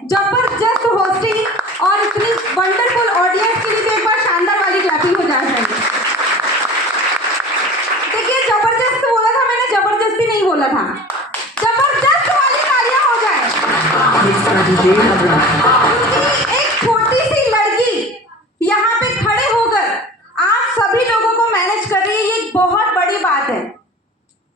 जबरदस्त होस्टिंग और इतनी वंडरफुल ऑडियंस के लिए एक बार शानदार वाली क्लैपिंग हो जाए। देखिए जबरदस्त बोला था मैंने, जबरदस्ती नहीं बोला था, जबरदस्त वाली तालियां हो जाए। एक छोटी सी लड़की यहाँ पे खड़े होकर आप सभी लोगों को मैनेज कर रही है, ये एक बहुत बड़ी बात है।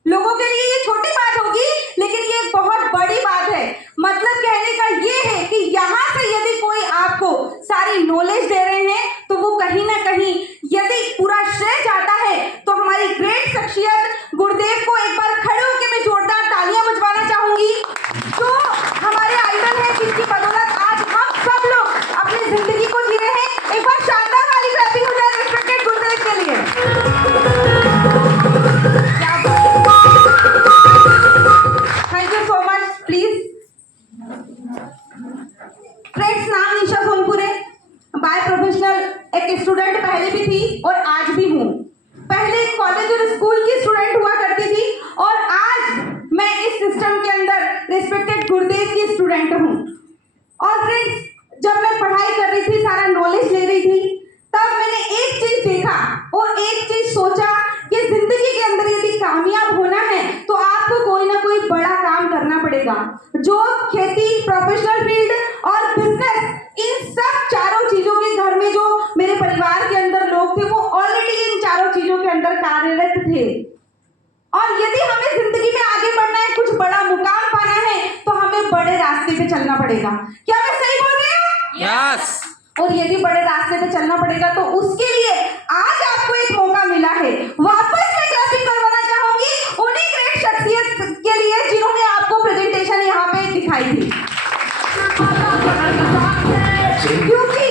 लोगों के लिए ये छोटी बात होगी लेकिन ये बहुत बड़ी बात है। मतलब कहने का ये है कि यहाँ से यदि कोई आपको सारी नॉलेज दे रहे हैं तो वो कहीं ना कहीं यदि पूरा श्रेय जाता है तो हमारी ग्रेट शख्सियत गुरुदेव को एक बार खड़े होकर मैं जोरदार तालियां बजवाना चाहूंगी, जो हमारे आइडल है, जिसकी बदौलत आज हम सब लोग अपनी जिंदगी को जी रहे हैं। एक बार शानदार वाली क्लैपिंग हो जाए रिस्पेक्टेड गुरुदेव के लिए। Thank you so much. Please friends, नाम निशा सोनपुरे, बाय प्रोफेशनल एक स्टूडेंट पहले भी थी और आज भी हूँ। पहले कॉलेज और स्कूल की स्टूडेंट हुआ करती थी और आज मैं इस सिस्टम के अंदर रिस्पेक्टेड गुरुदेव की स्टूडेंट हूँ। और फ्रेंड्स, जब मैं पढ़ाई कर रही थी, सारा नॉलेज ले रही थी, तब मैंने एक चीज देखा और एक चीज सोचा कि जिंदगी के अंदर यदि कामयाब होना है तो आपको कोई ना कोई बड़ा काम करना पड़ेगा। जॉब, खेती, प्रोफेशनल फील्ड और बिजनेस, इन सब चारों चीजों के घर में जो मेरे परिवार के अंदर लोग थे वो ऑलरेडी इन चारों चीजों के अंदर कार्यरत थे। और यदि हमें जिंदगी में आगे बढ़ना है, कुछ बड़ा मुकाम पाना है, तो हमें बड़े रास्ते पे चलना पड़ेगा। क्या मैं सही बोल रही हूँ? यस। और यदि बड़े रास्ते पे चलना पड़ेगा तो उसके लिए आज आपको एक मौका मिला है। वापस मैं क्लैपिंग करवाना चाहूंगी उन्हीं ग्रेट शख्सियत के लिए जिन्होंने आपको प्रेजेंटेशन यहाँ पे दिखाई थी, क्योंकि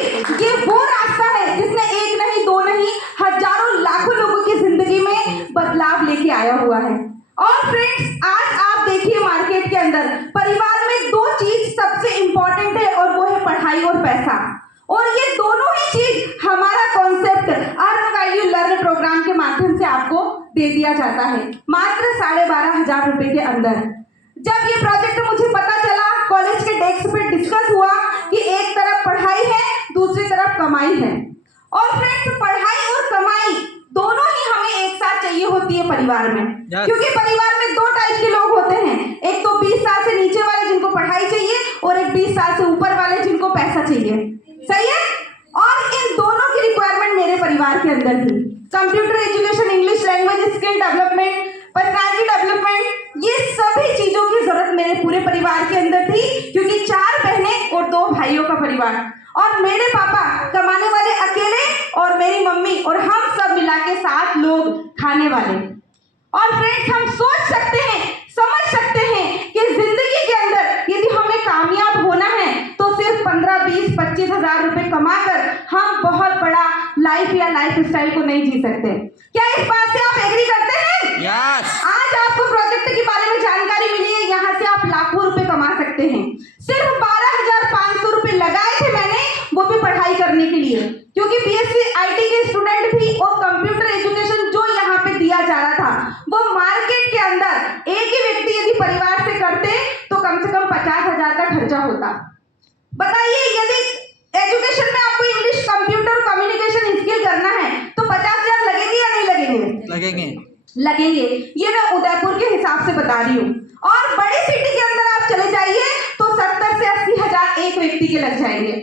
ये वो रास्ता है जिसने एक नहीं, दो नहीं, हजारों लाखों लोगों की जिंदगी में बदलाव लेके आया हुआ है। और फ्रेंड्स, आज आप देखिए मार्केट के अंदर परिवार में दो चीज सबसे इंपॉर्टेंट है और वो है पढ़ाई और पैसा। और ये दोनों ही चीज हमारा concept earn value learn program के माध्यम से आपको दे दिया जाता है मात्र 12,500 रुपए के अंदर। जब ये प्रोजेक्ट मुझे पता चला, कॉलेज के डेस्क पे डिस्कस हुआ कि एक तरफ पढ़ाई है, दूसरी तरफ कमाई है। और फ्रेंड्स, पढ़ाई और कमाई दोनों ही हमें एक साथ चाहिए होती है परिवार में। क्योंकि परिवार में दो टाइप के लोग होते हैं, एक तो 20 साल से नीचे वाले जिनको पढ़ाई चाहिए और एक 20 साल से ऊपर वाले जिनको पैसा चाहिए। सही है? और इन दोनों की रिक्वायरमेंट मेरे परिवार के अंदर थी। Computer education, English language skill development, personality development, ये सभी चीजों की जरूरत मेरे पूरे परिवार के अंदर थी, क्योंकि 4 बहनें और 2 भाइयों का परिवार, और मेरे पापा कमाने वाले अकेले और मेरी मम्मी, और हम सब मिला के 7 लोग खाने वाले। और फ्रेंड्स, हम सोच सकते हैं, समझ सकते हैं कि जिंदगी के अंदर यदि हमें कामयाब होना है तो सिर्फ 15, 20, 25 हजार रुपए कमाकर हम बहुत बड़ा लाइफ या लाइफ स्टाइल को नहीं जी सकते। क्या इस बात से आप एग्री करते हैं? यस। आज आपको प्रोजेक्ट के बारे में जानकारी मिली है, यहाँ से आप लाखों रुपए कमा सकते हैं। सिर्फ 12,500 रुपए लगाए थे मैंने, वो भी पढ़ाई करने के लिए, क्योंकि बीएससी आईटी के स्टूडेंट थी और कंप्यूटर एजुकेशन जो यहाँ पे दिया जा रहा था वो मार्केट के अंदर एक ही व्यक्ति यदि परिवार से करते तो कम से कम 50,000 का खर्चा होता। बताइए, यदि एजुकेशन में आपको इंग्लिश, कंप्यूटर, कम्युनिकेशन स्किल करना है तो 50,000 लगेंगे या नहीं लगेंगे? लगेंगे। ये मैं उदयपुर के हिसाब से बता रही हूँ। और बड़ी सिटी के अंदर आप चले जाइए तो 70 से 80,000 एक व्यक्ति के लग जाएंगे।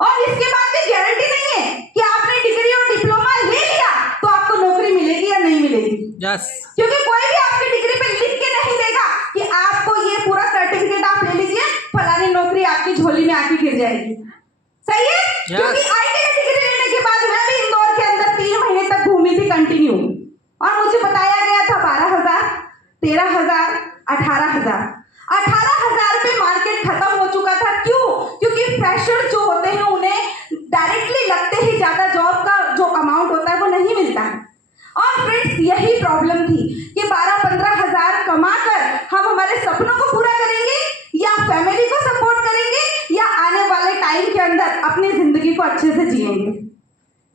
और इसके बाद भी गारंटी नहीं है कि आपने डिग्री और डिप्लोमा ले लिया तो आपको नौकरी मिलेगी या नहीं मिलेगी। यस। क्योंकि कोई भी आपकी डिग्री पे लिख के नहीं देगा कि आपको ये पूरा सर्टिफिकेट आप ले लीजिए, फलानी नौकरी आपकी झोली में आके गिर जाएगी। सही है? क्योंकि आईटी की डिग्री लेने के बाद मैं भी इंदौर के अंदर 3 महीने तक घूमी थी कंटिन्यू, और मुझे बताया गया था 12,000, 13,000, 18,000। 18,000 पे मार्केट खत्म हो चुका था। क्यों? क्योंकि फ्रेशर जो होते हैं उन्हें डायरेक्टली लगते ही ज्यादा जॉब का जो अमाउंट होता है वो नहीं मिलता है। और फ्रेंड्स, यही प्रॉब्लम थी कि 12-15,000 कमाकर हम हमारे सपनों को पूरा करेंगे या फैमिली को सपोर्ट करेंगे या आने वाले टाइम के अंदर अपनी जिंदगी को अच्छे से जिएंगे।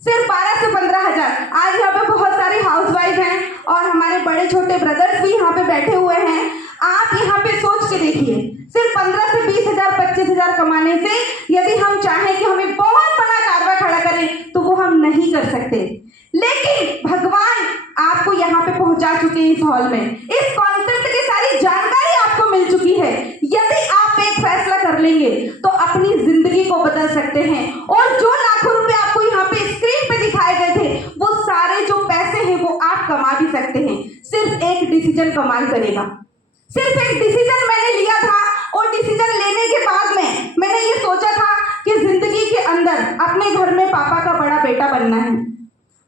सिर्फ 12 से 15,000। आज यहाँ पे बहुत सारी हाउसवाइफ हैं और हमारे बड़े छोटे ब्रदर्स भी यहाँ पे बैठे हुए हैं। आप यहाँ पे सोच के देखिए, सिर्फ 15 से 20,000 25,000 कमाने से यदि हम चाहें कि हमें बहुत बड़ा कारवा खड़ा करें तो वो हम नहीं कर सकते। लेकिन भगवान आपको यहाँ पे पहुंचा चुके हैं इस हॉल में, इस कॉन्सेप्ट की सारी जानकारी आपको मिल चुकी है। यदि आप एक फैसला कर लेंगे तो अपनी जिंदगी को बदल सकते हैं, और जो लाखों रुपए आपको यहाँ पे स्क्रीन पे दिखाए गए थे वो सारे जो पैसे हैं वो आप कमा भी सकते हैं। सिर्फ एक डिसीजन कमाल करेगा। सिर्फ एक डिसीजन मैंने लिया था, और डिसीजन लेने के बाद में मैंने ये सोचा था कि जिंदगी के अंदर अपने घर में पापा का बड़ा बेटा बनना है।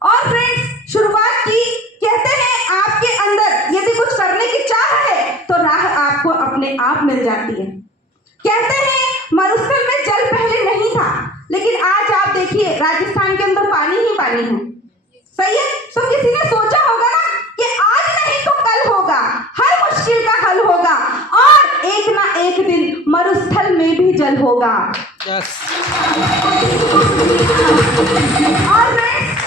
और फ्रेंड्स, शुरुआत की, कहते हैं आपके अंदर यदि कुछ करने की चाह है तो राह आपको अपने आप मिल जाती है। कहते हैं मरुस्थल में जल पहले नहीं था, लेकिन आज आप देखिए राजस्थान के अंदर पानी ही पानी है। सही है? तो किसी ने सोचा होगा ना कि आज नहीं तो कल होगा, हर मुश्किल का हल होगा, और एक ना एक दिन मरुस्थल में भी जल होगा। और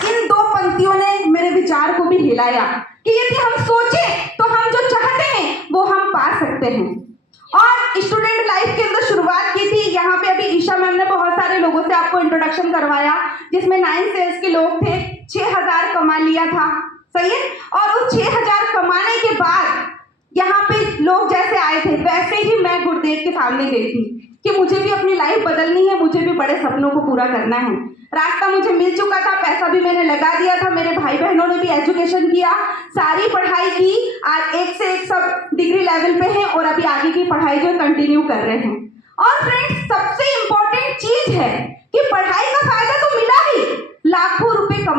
इन दो पंक्तियों ने मेरे विचार को भी हिलाया कि यदि हम सोचें तो हम जो चाहते हैं वो हम पा सकते हैं। और स्टूडेंट लाइफ के अंदर शुरुआत की थी, यहाँ पे अभी ईशा मैम ने बहुत सारे लोगों से आपको इंट्रोडक्शन करवाया, जिसमें 9 सेल्स के लोग थे, 6,000 कमा लिया था। सही है? और उस 6,000 कमाने के बाद यहाँ पे लोग जैसे आए थे वैसे ही मैं गुरुदेव के सामने गई थी कि मुझे भी अपनी लाइफ बदलनी है, मुझे भी बड़े सपनों को पूरा करना है। रास्ता मुझे मिल चुका था, पैसा भी मैंने लगा दिया था, मेरे भाई बहनों ने भी एजुकेशन किया, सारी पढ़ाई की, आज एक से एक सब डिग्री लेवल पे हैं, और अभी आगे की पढ़ाई जो कंटिन्यू कर रहे हैं। और फ्रेंड्स, सबसे इंपॉर्टेंट चीज है कि पढ़ाई का फायदा तो मिला ही, लाखों रुपए कमा